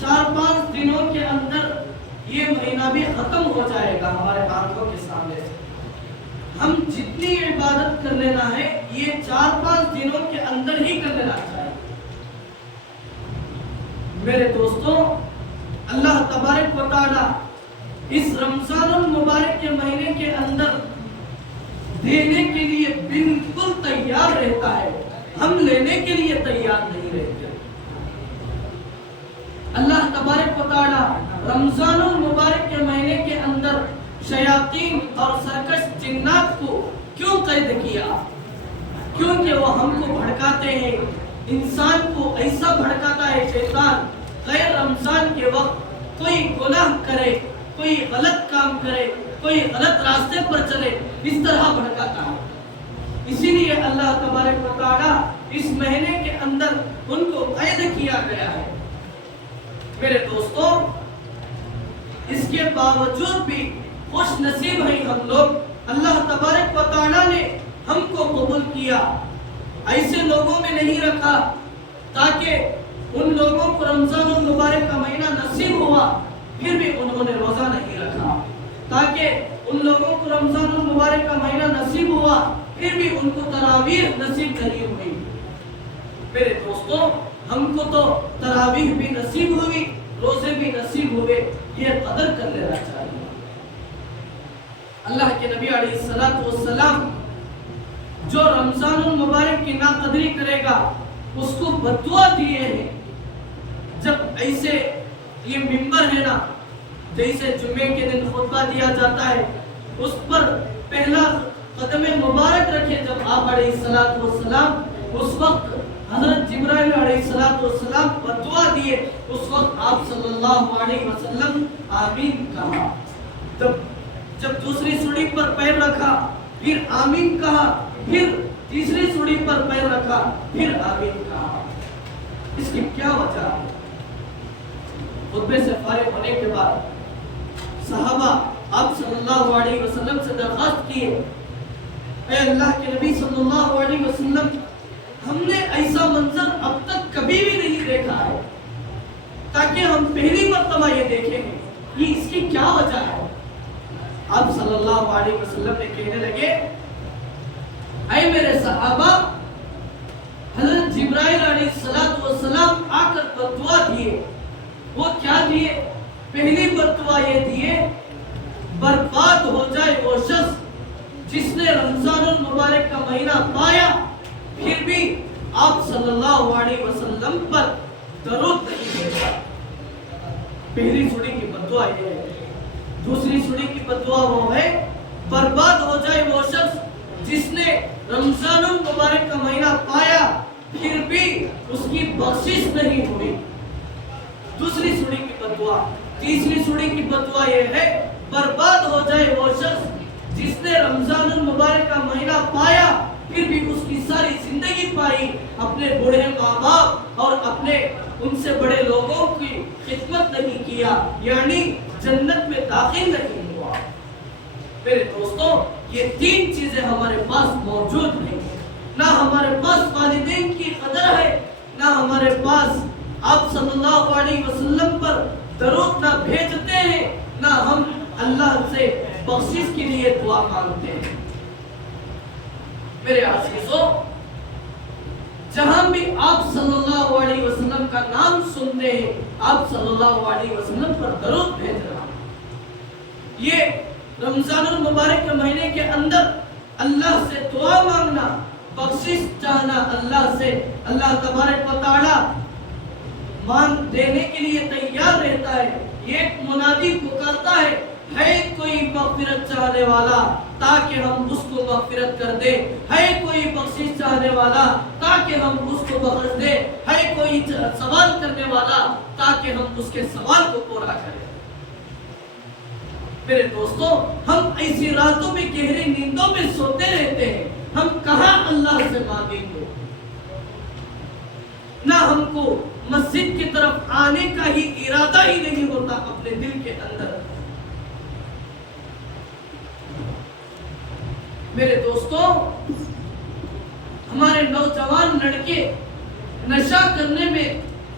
4-5 دنوں کے اندر یہ مہینہ بھی ختم ہو جائے گا ہمارے آنکھوں کے سامنے سے۔ ہم جتنی عبادت کر لینا ہے یہ 4-5 دنوں کے اندر ہی کر لینا چاہیے۔ میرے دوستوں، اللہ تبارک و تعالی اس رمضان المبارک کے مہینے کے اندر دینے کے لیے بالکل تیار رہتا ہے، ہم لینے کے لیے تیار نہیں رہتے۔ اللہ تبارک و تعالی رمضان المبارک کے مہینے کے اندر شیاطین اور سرکش جنات کو کیوں قید کیا؟ کیونکہ وہ ہم کو بھڑکاتے ہیں، انسان کو ایسا بھڑکاتا ہے شیطان، غیر رمضان کے وقت کوئی گناہ کرے، کوئی غلط کام کرے، کوئی غلط راستے پر چلے، اس طرح بھڑکاتا ہے۔ اسی لیے اللہ تبارک و تعالی اس مہینے کے اندر ان کو قید کیا گیا ہے۔ میرے دوستوں، اس کے باوجود بھی خوش نصیب ہیں ہم لوگ، اللہ تبارک و تعالی نے ہم کو قبول کیا، ایسے لوگوں میں نہیں رکھا تاکہ ان لوگوں کو رمضان المبارک کا مہینہ نصیب ہوا پھر بھی انہوں نے روزہ نہیں رکھا، تاکہ ان لوگوں کو رمضان المبارک کا مہینہ نصیب ہوا پھر بھی ان کو تراویح نصیب نہیں ہوئی۔ میرے دوستوں، ہم کو تو تراویح بھی نصیب ہوئی، روزے بھی نصیب ہوئے، یہ قدر کر لینا چاہیے۔ اللہ کے نبی علیہ السلام جو رمضان المبارک کی ناقدری کرے گا اس کو بددعا دیے ہیں۔ جب ایسے یہ منبر ہے نا، جیسے جمعے کے دن خطبہ دیا جاتا ہے، اس پر پہلا قدم مبارک رکھے جب آپ علیہ السلام، اس وقت حضرت جبرائیل علیہ السلام بددعا دیے، اس وقت آپ صلی اللہ علیہ وسلم آمین کہا۔ جب دوسری سوڑی پر پیر رکھا پھر آمین کہا، پھر تیسری سوڑی پر پیر رکھا پھر آمین کہا۔ اس کی کیا وجہ ہے؟ خطبے سے فارغ ہونے کے بعد صحابہ آپ صلی اللہ علیہ وسلم سے درخواست کیے، اے اللہ کے نبی صلی اللہ علیہ وسلم، ہم نے ایسا منظر اب تک کبھی بھی نہیں دیکھا ہے، تاکہ ہم پہلی مرتبہ یہ دیکھیں گے، یہ اس کی کیا وجہ ہے؟ آپ صلی اللہ علیہ وسلم نے کہنے لگے، اے میرے صحابہ، حضرت جبرائیل علیہ السلام آ کر بددعا دیے۔ وہ کیا دیے؟ پہلی بددعا یہ دیے، برباد ہو جائے وہ شخص جس نے رمضان المبارک کا مہینہ پایا پھر بھی آپ صلی اللہ علیہ وسلم پر درود نہیں بھیجا۔ پہلی سوڑی کی بددعا یہ ہے۔ دوسری سوڑی کی بددعا وہ ہے، برباد ہو جائے وہ شخص جس نے رمضان المبارک کا مہینہ پایا پھر بھی اس کی بخشش نہیں ہوئی۔ دوسری سوڑی کی بددعا۔ تیسری سوڑی کی بددعا یہ ہے، برباد ہو جائے وہ شخص جس نے رمضان المبارک کا مہینہ پایا پھر بھی اس کی ساری زندگی پائی اپنے بوڑھے ماں باپ اور اپنے ان سے بڑے لوگوں کی خدمت نہیں کیا، یعنی جنت میں داخل نہیں ہوا۔ میرے دوستوں، یہ تین چیزیں ہمارے پاس موجود نہیں، نہ ہمارے پاس والدین کی قدر ہے، نہ ہمارے پاس آپ صلی اللہ علیہ وسلم پر درود نہ بھیجتے ہیں، نہ ہم اللہ سے بخشش کے لیے دعا مانگتے ہیں۔ میرے عزیزوں، جہاں بھی آپ صلی اللہ علیہ وسلم کا نام سنتے ہیں، آپ صلی اللہ علیہ وسلم پر درود بھیج رہا ہوں۔ یہ رمضان المبارک کے مہینے کے اندر اللہ سے دعا مانگنا، بخشش چاہنا اللہ سے، اللہ تبارک و تعالی مانگ دینے کے لیے تیار رہتا ہے۔ ایک منادی پکارتا ہے کوئی مغفرت چاہنے والا تاکہ ہم اس کو مغفرت کر دیں، ہے کوئی بخشش چاہنے والا تاکہ ہم اس کو بخش دیں، ہے کوئی سوال کرنے والا تاکہ ہم اس کے سوال کو پورا کریں۔ میرے دوستوں، ہم ایسی راتوں میں گہری نیندوں میں سوتے رہتے ہیں، ہم کہاں اللہ سے مانگیں گے؟ نہ ہم کو مسجد کی طرف آنے کا ہی ارادہ ہی نہیں ہوتا اپنے دل کے اندر۔ میرے دوستوں، ہمارے نوجوان لڑکے نشہ کرنے میں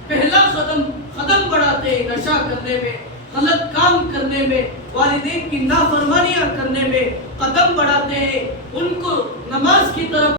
پہلا قدم بڑھاتے میں، نشہ کرنے میں، غلط کام کرنے میں، والدین کی نافرمانیاں کرنے میں قدم بڑھاتے ہیں، ان کو نماز کی طرف